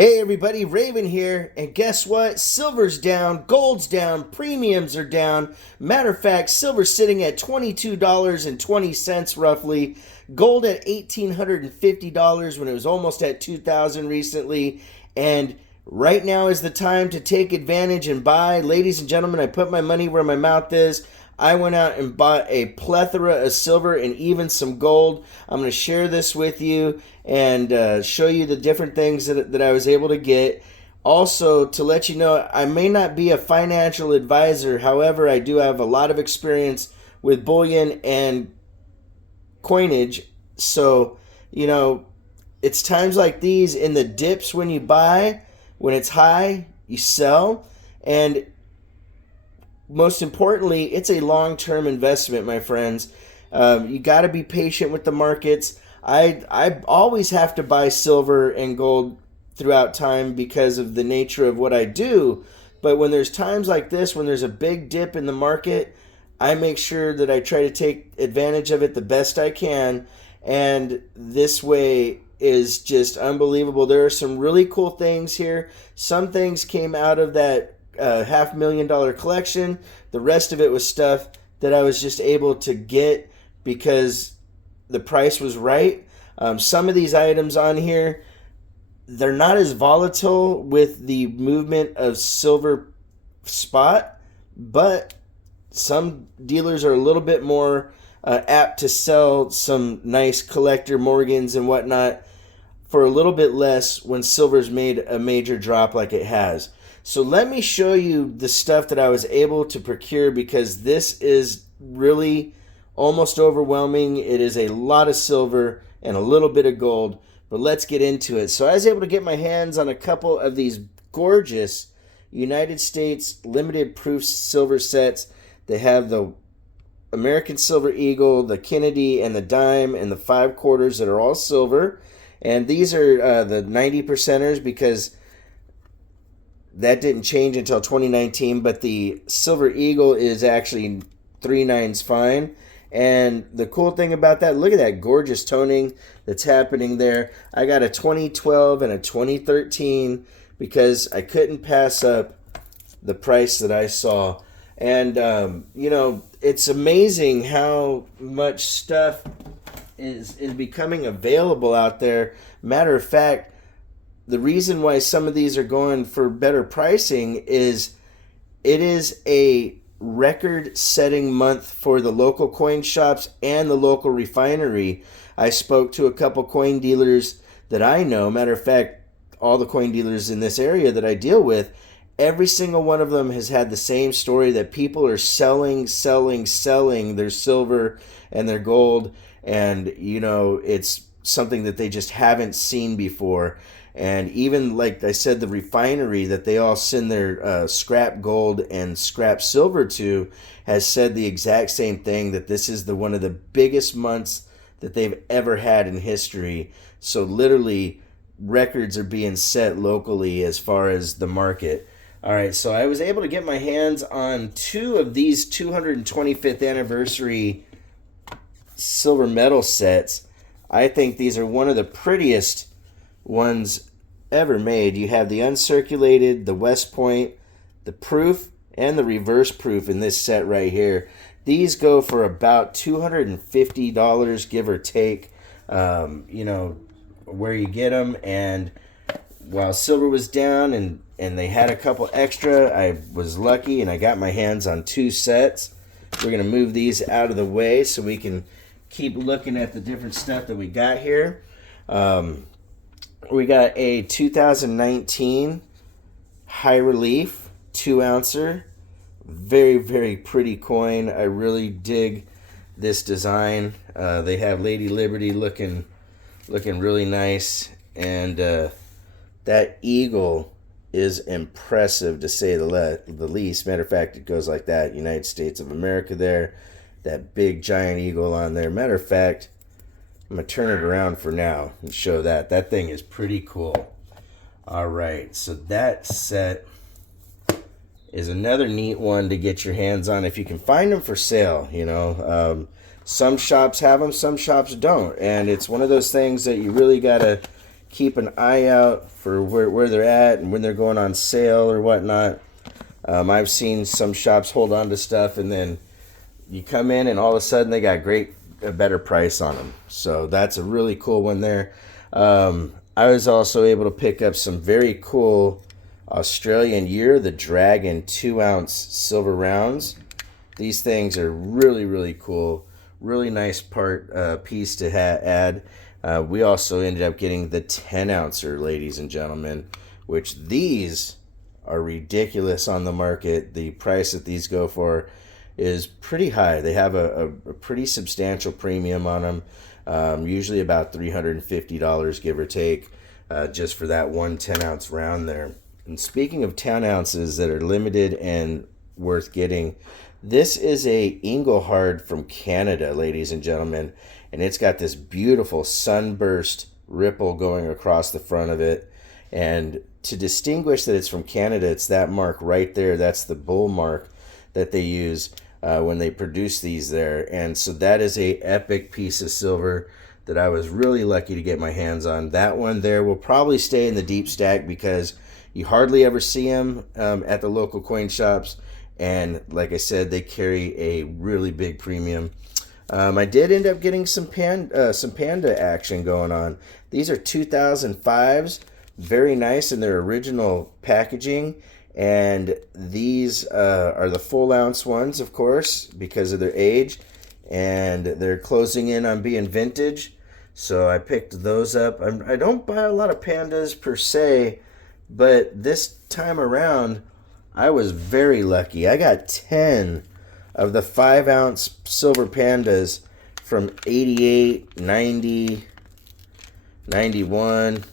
Hey everybody, Raven here, and guess what? Silver's down, gold's down, premiums are down. Matter of fact, silver's sitting at $22.20 roughly, gold at $1,850 when it was almost at $2,000 recently, and right now is the time to take advantage and buy. Ladies and gentlemen, I put my money where my mouth is. I went out and bought a plethora of silver and even some gold. I'm going to share this with you and show you the different things that I was able to get. Also, to let you know, I may not be a financial advisor. However, I do have a lot of experience with bullion and coinage. So, it's times like these in the dips when you buy, when it's high, you sell. And most importantly, it's a long-term investment, my friends. You got to be patient with the markets. I always have to buy silver and gold throughout time because of the nature of what I do. But when there's times like this, when there's a big dip in the market, I make sure that I try to take advantage of it the best I can. And this way is just unbelievable. There are some really cool things here. Some things came out of that $500,000 collection. The rest of it was stuff that I was just able to get because the price was right. Some of these items on here, they're not as volatile with the movement of silver spot, but some dealers are a little bit more apt to sell some nice collector Morgans and whatnot for a little bit less when silver's made a major drop like it has. So let me show you the stuff that I was able to procure because this is really almost overwhelming. It is a lot of silver and a little bit of gold, but let's get into it. So I was able to get my hands on a couple of these gorgeous United States limited proof silver sets. They have the American Silver Eagle, the Kennedy, and the dime, and the 5 quarters that are all silver. And these are the 90 percenters because that didn't change until 2019, but the Silver Eagle is actually 3/9 fine. And the cool thing about that, look at that gorgeous toning that's happening there. I got a 2012 and a 2013 because I couldn't pass up the price that I saw. And, it's amazing how much stuff is becoming available out there. Matter of fact, the reason why some of these are going for better pricing is it is a record-setting month for the local coin shops and the local refinery. I spoke to a couple coin dealers that I know. Matter of fact, all the coin dealers in this area that I deal with, every single one of them has had the same story that people are selling their silver and their gold. And, it's something that they just haven't seen before. And even, like I said, the refinery that they all send their scrap gold and scrap silver to has said the exact same thing, that this is one of the biggest months that they've ever had in history. So literally, records are being set locally as far as the market. All right, so I was able to get my hands on 2 of these 225th anniversary silver medal sets. I think these are one of the prettiest ones ever made. You have the uncirculated, the West Point, the proof, and the reverse proof in this set right here. These go for about $250, give or take, where you get them. And while silver was down and they had a couple extra, I was lucky and I got my hands on 2 sets. We're going to move these out of the way so we can keep looking at the different stuff that we got here. We got a 2019 high relief 2-ouncer. Very, very pretty coin. I really dig this design. They have Lady Liberty looking really nice. And that eagle is impressive to say the least. Matter of fact, it goes like that. United States of America there. That big giant eagle on there. Matter of fact, I'm going to turn it around for now and show that. That thing is pretty cool. All right, so that set is another neat one to get your hands on if you can find them for sale. Some shops have them, some shops don't. And it's one of those things that you really got to keep an eye out for where they're at and when they're going on sale or whatnot. I've seen some shops hold on to stuff, and then you come in and all of a sudden they got a better price on them. So that's a really cool one there. I was also able to pick up some very cool Australian Year of the Dragon 2-ounce silver rounds. These things are really, really cool. Really nice piece to add. We also ended up getting the 10-ouncer, ladies and gentlemen, which these are ridiculous on the market. The price that these go for is pretty high. They have a pretty substantial premium on them, usually about $350, give or take, just for that one 10-ounce round there. And speaking of 10 ounces that are limited and worth getting, this is a Engelhard from Canada, ladies and gentlemen, and it's got this beautiful sunburst ripple going across the front of it. And to distinguish that it's from Canada, it's that mark right there. That's the bull mark that they use when they produce these there. And so that is a epic piece of silver that I was really lucky to get my hands on. That one there will probably stay in the deep stack because you hardly ever see them at the local coin shops. And like I said, they carry a really big premium. I did end up getting some Panda Action going on. These are 2005s, very nice in their original packaging. And these are the full ounce ones, of course, because of their age. And they're closing in on being vintage. So I picked those up. I don't buy a lot of Pandas per se, but this time around, I was very lucky. I got 10 of the 5-ounce silver Pandas from 88, 90, 91,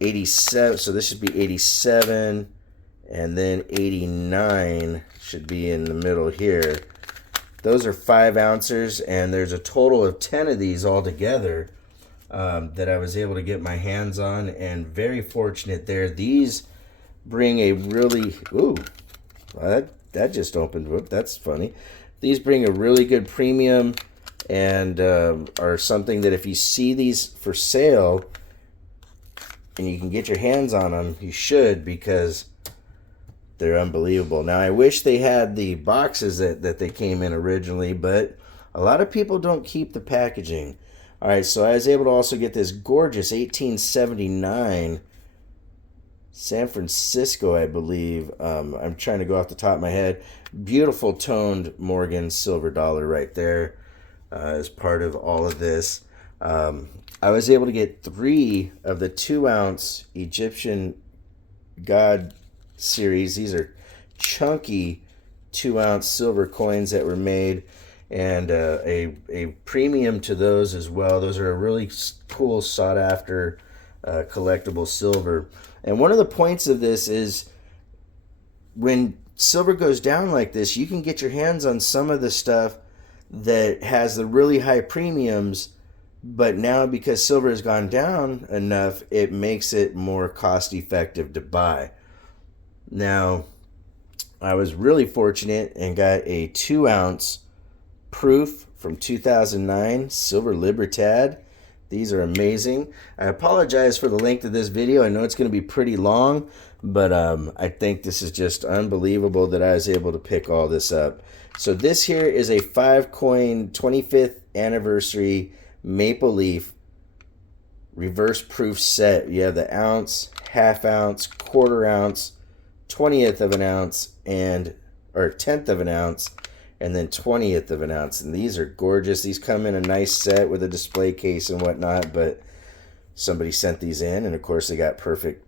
87. So this should be 87, and then 89 should be in the middle here. Those are 5 ounces, and there's a total of 10 of these altogether that I was able to get my hands on, and very fortunate there. These bring a really, that just opened. Whoop, that's funny. These bring a really good premium and are something that if you see these for sale and you can get your hands on them, you should, because they're unbelievable. Now, I wish they had the boxes that they came in originally, but a lot of people don't keep the packaging. All right, so I was able to also get this gorgeous 1879 San Francisco, I believe. I'm trying to go off the top of my head. Beautiful toned Morgan silver dollar right there as part of all of this. I was able to get 3 of the 2-ounce Egyptian God series. These are chunky 2-ounce silver coins that were made, and a premium to those as well. Those are a really cool, sought after collectible silver. And one of the points of this is when silver goes down like this, you can get your hands on some of the stuff that has the really high premiums, but now because silver has gone down enough, it makes it more cost effective to buy. Now, I was really fortunate and got a 2-ounce proof from 2009 Silver Libertad. These are amazing. I apologize for the length of this video. I know it's going to be pretty long, but I think this is just unbelievable that I was able to pick all this up. So this here is a 5-coin 25th anniversary maple leaf reverse proof set. You have the ounce, half ounce, quarter ounce, 20th of an ounce, or 10th of an ounce, and then 20th of an ounce. And these are gorgeous. These come in a nice set with a display case and whatnot, but somebody sent these in, and of course they got perfect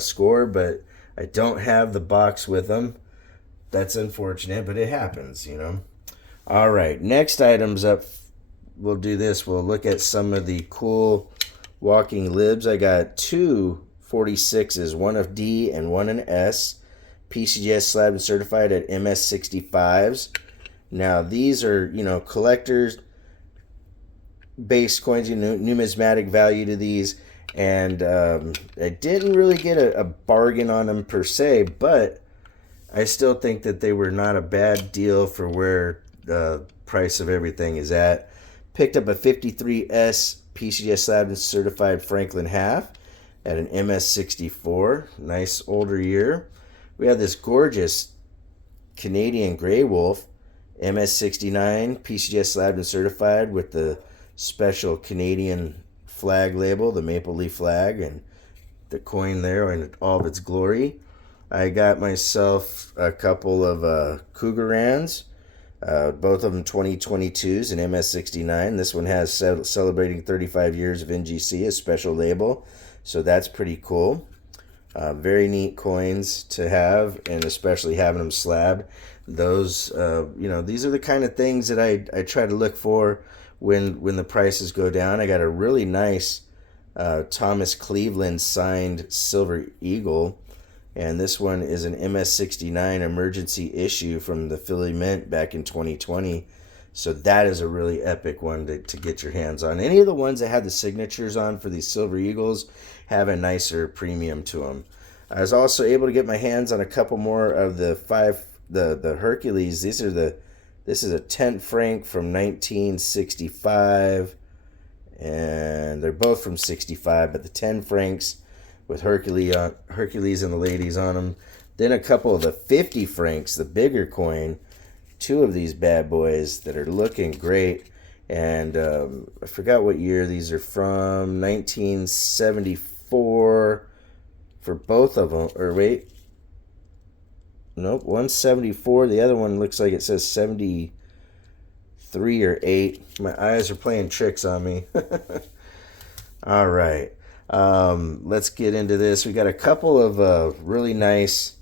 score, but I don't have the box with them. That's unfortunate, but it happens, you know. All right, next items up, we'll do this. We'll look at some of the cool walking libs. I got 2 46s, one of D and one in S. PCGS slab and certified at MS65s. Now, these are, you know, collectors based coins, you know, numismatic value to these. And I didn't really get a bargain on them per se, but I still think that they were not a bad deal for where the price of everything is at. Picked up a 53S PCS Lab and certified Franklin half at an MS64. Nice older year. We have this gorgeous Canadian Grey Wolf, MS69, PCS Lab and certified with the special Canadian flag label, the maple leaf flag, and the coin there in all of its glory. I got myself a couple of Cougarans, both of them 2022s, an MS69. This one has celebrating 35 years of NGC, a special label, so that's pretty cool. Very neat coins to have, and especially having them slabbed. Those, these are the kind of things that I try to look for when the prices go down. I got a really nice Thomas Cleveland signed Silver Eagle, and this one is an MS69 emergency issue from the Philly Mint back in 2020. So that is a really epic one to get your hands on. Any of the ones that have the signatures on for these Silver Eagles have a nicer premium to them. I was also able to get my hands on a couple more of the Hercules. This is a 10 franc from 1965, and they're both from 65, but the 10 francs with Hercules and the ladies on them. Then a couple of the 50 francs, the bigger coin, two of these bad boys that are looking great. And I forgot what year these are from, 1974 for both of them. Or wait, nope, one's 74. The other one looks like it says 73 or 8. My eyes are playing tricks on me. All right. Let's get into this. We got a couple of really nice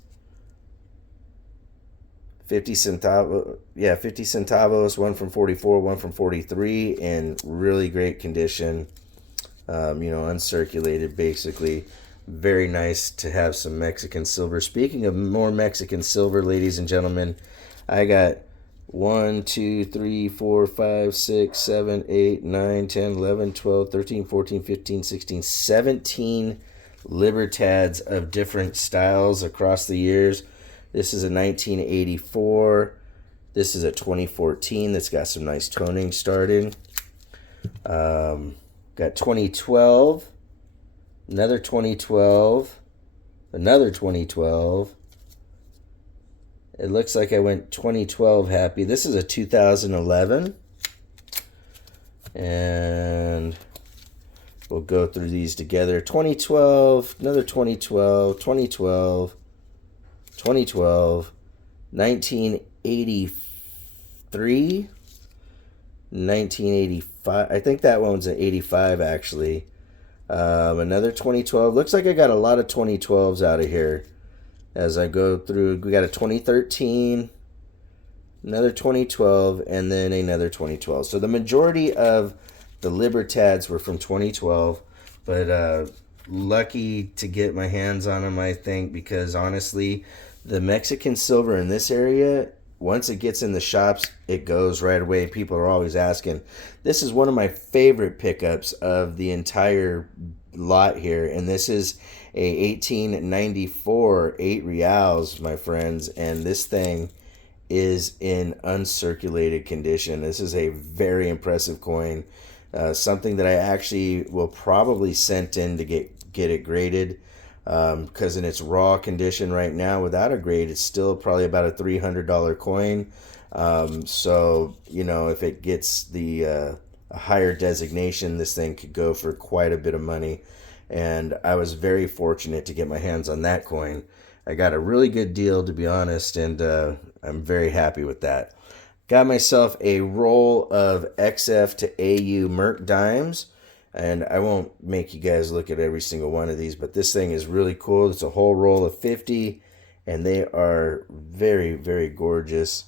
50 centavos, one from 44, one from 43, in really great condition. Uncirculated, basically. Very nice to have some Mexican silver. Speaking of more Mexican silver, ladies and gentlemen, I got 1, 2, 3, 4, 5, 6, 7, 8, 9, 10, 11, 12, 13, 14, 15, 16, 17 Libertads of different styles across the years. This is a 1984. This is a 2014 that's got some nice toning starting. Got 2012, another 2012, another 2012. It looks like I went 2012 happy. This is a 2011. And we'll go through these together. 2012, another 2012, 2012, 2012, 1983, 1985. I think that one's an 85 actually. Another 2012. Looks like I got a lot of 2012s out of here. As I go through, we got a 2013, another 2012, and then another 2012. So the majority of the Libertads were from 2012, but lucky to get my hands on them, I think, because honestly, the Mexican silver in this area, once it gets in the shops, it goes right away. People are always asking. This is one of my favorite pickups of the entire lot here, and this is a 1894 8 reals, my friends, and this thing is in uncirculated condition. This is a very impressive coin, something that I actually will probably send in to get it graded, because in its raw condition right now without a grade, it's still probably about a $300 coin. So if it gets the a higher designation, this thing could go for quite a bit of money. And I was very fortunate to get my hands on that coin. I got a really good deal, to be honest, and I'm very happy with that. Got myself a roll of XF to AU Merc dimes, and I won't make you guys look at every single one of these, but this thing is really cool. It's a whole roll of 50, and they are very, very gorgeous.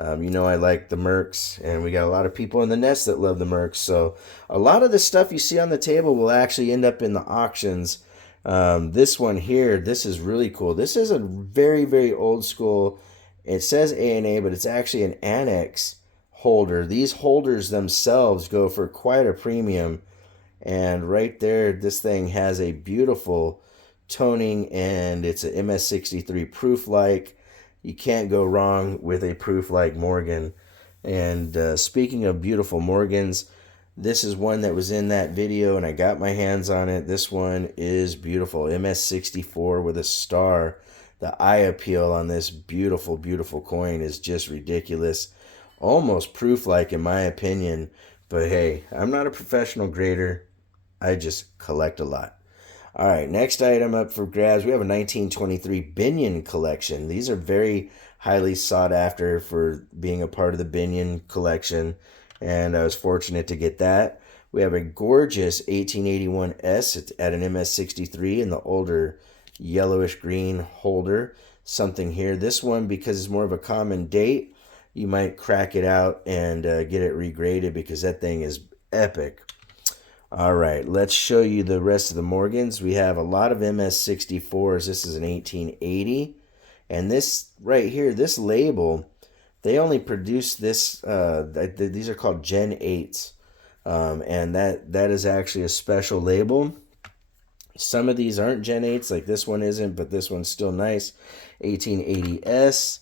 I like the Mercs, and we got a lot of people in the nest that love the Mercs. So a lot of the stuff you see on the table will actually end up in the auctions. This one here, this is really cool. This is a very, very old school. It says A&A, but it's actually an annex holder. These holders themselves go for quite a premium. And right there, this thing has a beautiful toning, and it's an MS63 proof-like. You can't go wrong with a proof like Morgan. And speaking of beautiful Morgans, This is one that was in that video and I got my hands on it. This one is beautiful. MS64 with a star. The eye appeal on this beautiful, beautiful coin is just ridiculous. Almost proof-like in my opinion. But hey, I'm not a professional grader. I just collect a lot. All right, next item up for grabs. We have a 1923 Binion collection. These are very highly sought after for being a part of the Binion collection, and I was fortunate to get that. We have a gorgeous 1881 S at an MS63 in the older yellowish green holder. Something here. This one, because it's more of a common date, you might crack it out and get it regraded because that thing is epic. All right, let's show you the rest of the Morgans. We have a lot of MS64s. This is an 1880. And this right here, this label, they only produce this, these are called Gen 8s. And that is actually a special label. Some of these aren't Gen 8s, like this one isn't, but this one's still nice. 1880S,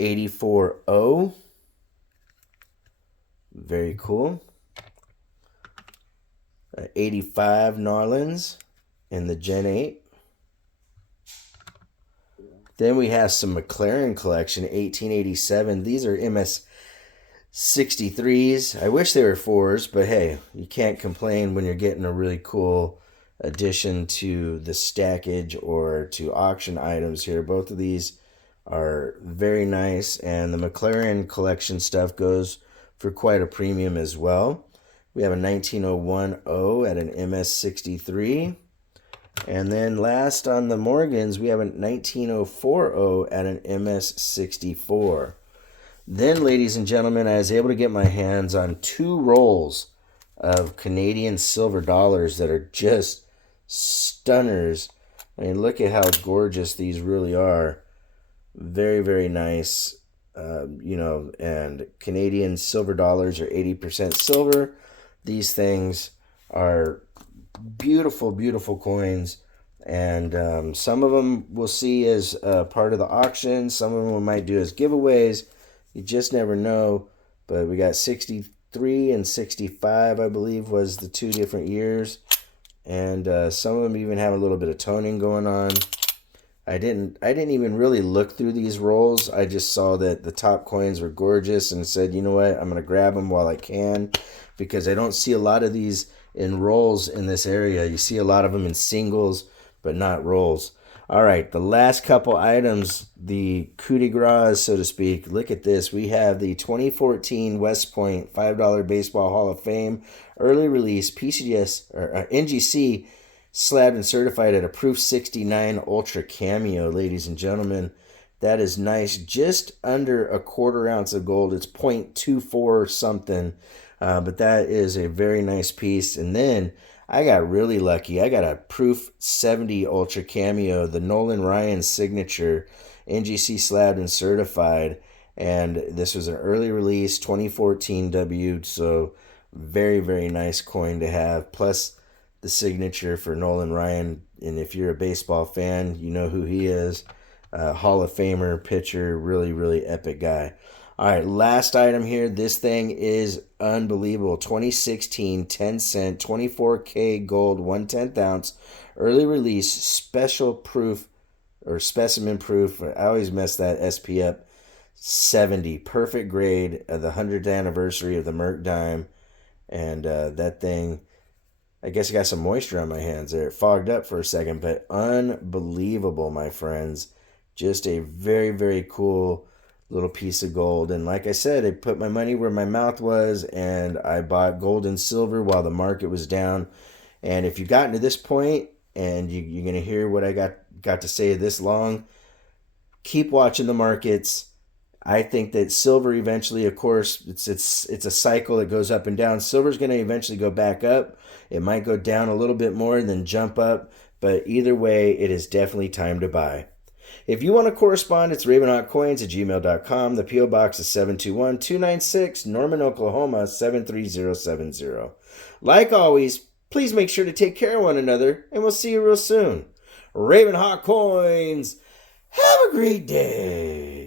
84O. Very cool. 85 Narlands in the Gen 8. Then we have some McLaren collection, 1887. These are MS63s. I wish they were 4s, but hey, you can't complain when you're getting a really cool addition to the stackage or to auction items here. Both of these are very nice, and the McLaren collection stuff goes for quite a premium as well. We have a 1901 O at an MS63. And then last on the Morgans, we have a 1904 O at an MS64. Then, ladies and gentlemen, I was able to get my hands on 2 rolls of Canadian silver dollars that are just stunners. I mean, look at how gorgeous these really are. Very, very nice. And Canadian silver dollars are 80% silver. These things are beautiful, beautiful coins, and some of them we'll see as part of the auction. Some of them we might do as giveaways. You just never know. But we got 63 and 65, I believe, was the 2 different years, and some of them even have a little bit of toning going on. I didn't even really look through these rolls. I just saw that the top coins were gorgeous and said, you know what, I'm going to grab them while I can, because I don't see a lot of these in rolls in this area. You see a lot of them in singles, but not rolls. All right, the last couple items, the coup de grace, so to speak. Look at this. We have the 2014 West Point $5 Baseball Hall of Fame early release PCGS or NGC slabbed and certified at a Proof 69 Ultra Cameo, ladies and gentlemen. That is nice. Just under a quarter ounce of gold. It's 0.24 something. But that is a very nice piece. And then I got really lucky. I got a Proof 70 Ultra Cameo, the Nolan Ryan signature, NGC slabbed and certified. And this was an early release, 2014 W. So very, very nice coin to have. Plus the signature for Nolan Ryan. And if you're a baseball fan, you know who he is. Hall of Famer, pitcher, really, really epic guy. All right, last item here. This thing is unbelievable. 2016 10 cent, 24K gold, 1/10 ounce, early release, special proof or specimen proof. I always mess that SP up. 70, perfect grade of the 100th anniversary of the Merc Dime. And that thing, I guess I got some moisture on my hands there. It fogged up for a second, but unbelievable, my friends. Just a very, very cool little piece of gold. And like I said, I put my money where my mouth was, and I bought gold and silver while the market was down. And if you've gotten to this point and you're going to hear what I got to say this long, keep watching the markets. I think that silver eventually, of course, it's a cycle that goes up and down. Silver's going to eventually go back up. It might go down a little bit more and then jump up, but either way, it is definitely time to buy. If you want to correspond, it's ravenhawkcoins@gmail.com. The P.O. Box is 721-296, Norman, Oklahoma, 73070. Like always, please make sure to take care of one another, and we'll see you real soon. Ravenhawk Coins, have a great day.